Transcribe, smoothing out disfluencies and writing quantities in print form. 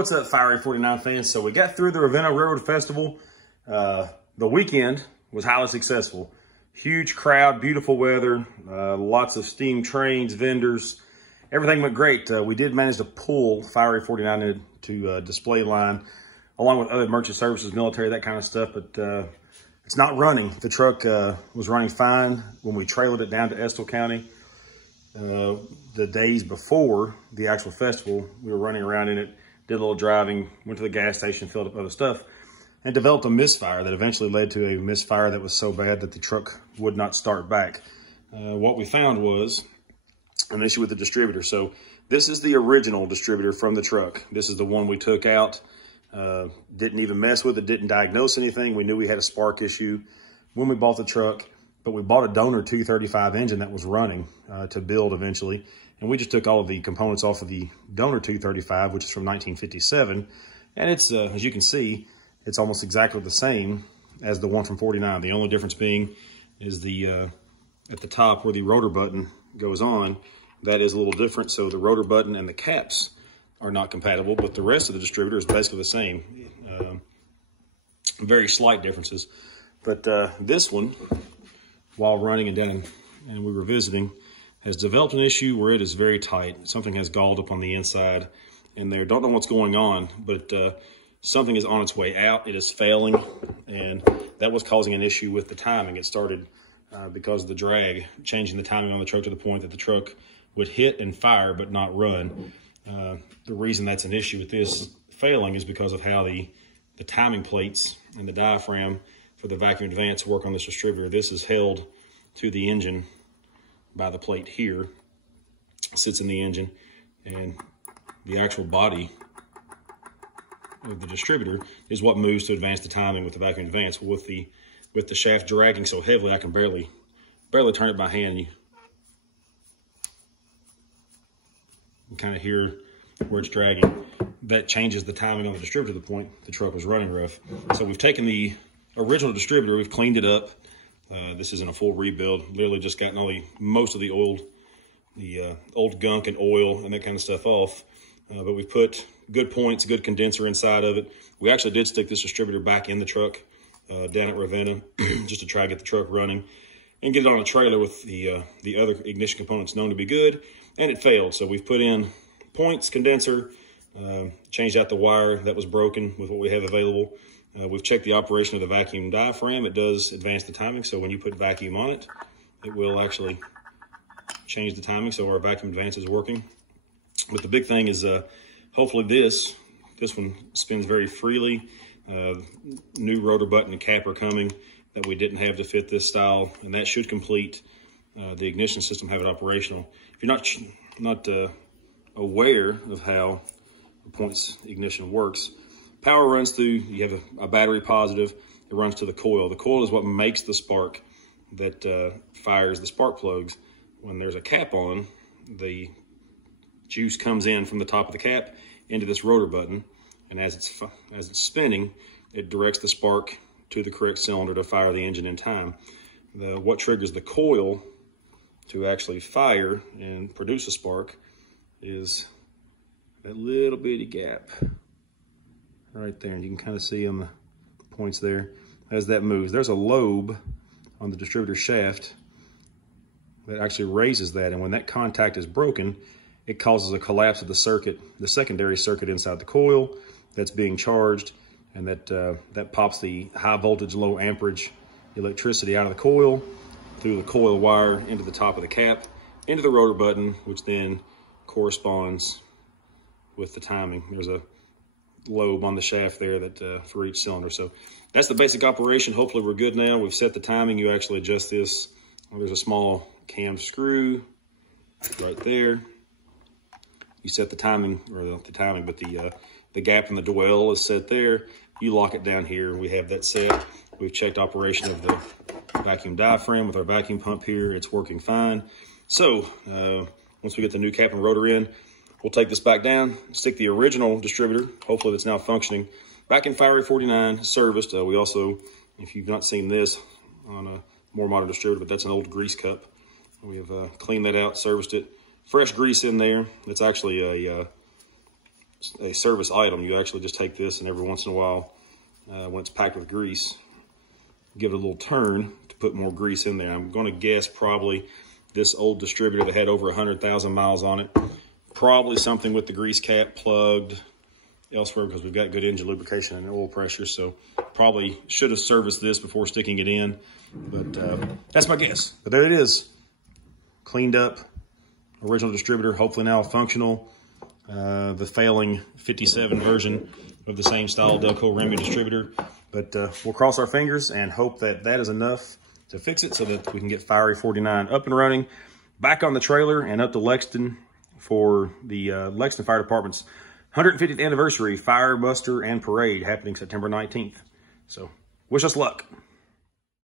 what's up, Fiery 49 fans? So we got through the Ravenna Railroad Festival. The weekend was highly successful. Huge crowd, beautiful weather, lots of steam trains, vendors. Everything went great. We did manage to pull Fiery 49 into display line, along with other merchant services, military, that kind of stuff. But it's not running. The truck was running fine when we trailed it down to Estill County. The days before the actual festival, we were running around in it, did a little driving, went to the gas station, filled up other stuff, and developed a misfire that eventually led to a misfire that was so bad that the truck would not start back. What we found was an issue with the distributor. So this is the original distributor from the truck. This is the one we took out, didn't even mess with it, didn't diagnose anything. We knew we had a spark issue when we bought the truck. But we bought a donor 235 engine that was running to build eventually. And we just took all of the components off of the donor 235, which is from 1957. And it's, as you can see, it's almost exactly the same as the one from 49. The only difference being is the at the top where the rotor button goes on, that is a little different. So the rotor button and the caps are not compatible, but the rest of the distributor is basically the same. Very slight differences. But this one, while running and we were visiting, has developed an issue where it is very tight. Something has galled up on the inside in there. Don't know what's going on, but something is on its way out. It is failing, and that was causing an issue with the timing. It started because of the drag, changing the timing on the truck to the point that the truck would hit and fire but not run. The reason that's an issue with this failing is because of how the timing plates and the diaphragm for the vacuum advance work on this distributor. This is held to the engine by the plate here, sits in the engine, and the actual body of the distributor is what moves to advance the timing with the vacuum advance. With the shaft dragging so heavily, I can barely turn it by hand. You can kind of hear where it's dragging. That changes the timing on the distributor to the point the truck was running rough. So we've taken the original distributor, we've cleaned it up. This isn't a full rebuild. Literally just gotten most of the old gunk and oil and that kind of stuff off. But we put good points, good condenser inside of it. We actually did stick this distributor back in the truck down at Ravenna just to try to get the truck running and get it on a trailer with the other ignition components known to be good, and it failed. So we've put in points, condenser, changed out the wire that was broken with what we have available. We've checked the operation of the vacuum diaphragm. It does advance the timing, so when you put vacuum on it, it will actually change the timing, so our vacuum advance is working. But the big thing is hopefully this one spins very freely. New rotor button and cap are coming that we didn't have to fit this style, and that should complete the ignition system, have it operational. If you're not aware of how the points ignition works, power runs through, you have a battery positive, it runs to the coil. The coil is what makes the spark that fires the spark plugs. When there's a cap on, the juice comes in from the top of the cap into this rotor button, and as it's spinning, it directs the spark to the correct cylinder to fire the engine in time. What triggers the coil to actually fire and produce a spark is that little bitty gap right there, and you can kind of see on the points there as that moves. There's a lobe on the distributor shaft that actually raises that, and when that contact is broken, it causes a collapse of the circuit, the secondary circuit inside the coil that's being charged, and that pops the high voltage, low amperage electricity out of the coil through the coil wire into the top of the cap, into the rotor button, which then corresponds with the timing. There's a lobe on the shaft there that for each cylinder. So that's the basic operation. Hopefully we're good now. We've set the timing. You actually adjust this. There's a small cam screw right there. You set the timing, or not the timing, but the gap in the dwell is set there. You lock it down here. We have that set. We've checked operation of the vacuum diaphragm with our vacuum pump here. It's working fine. So once we get the new cap and rotor in, we'll take this back down, stick the original distributor, hopefully that's now functioning, back in Fiery 49, serviced. We also, if you've not seen this on a more modern distributor, but that's an old grease cup. We have cleaned that out, serviced it. Fresh grease in there. It's actually a a service item. You actually just take this and every once in a while, when it's packed with grease, give it a little turn to put more grease in there. I'm going to guess probably this old distributor that had over 100,000 miles on it, probably something with the grease cap plugged elsewhere, because we've got good engine lubrication and oil pressure. So probably should have serviced this before sticking it in, but that's my guess. But there it is, cleaned up original distributor, hopefully now functional. The failing 57 version of the same style Delco Remy distributor. But we'll cross our fingers and hope that that is enough to fix it so that we can get Fiery 49 up and running, back on the trailer and up to Lexington for the Lexington Fire Department's 150th anniversary fire, muster, and parade happening September 19th. So wish us luck.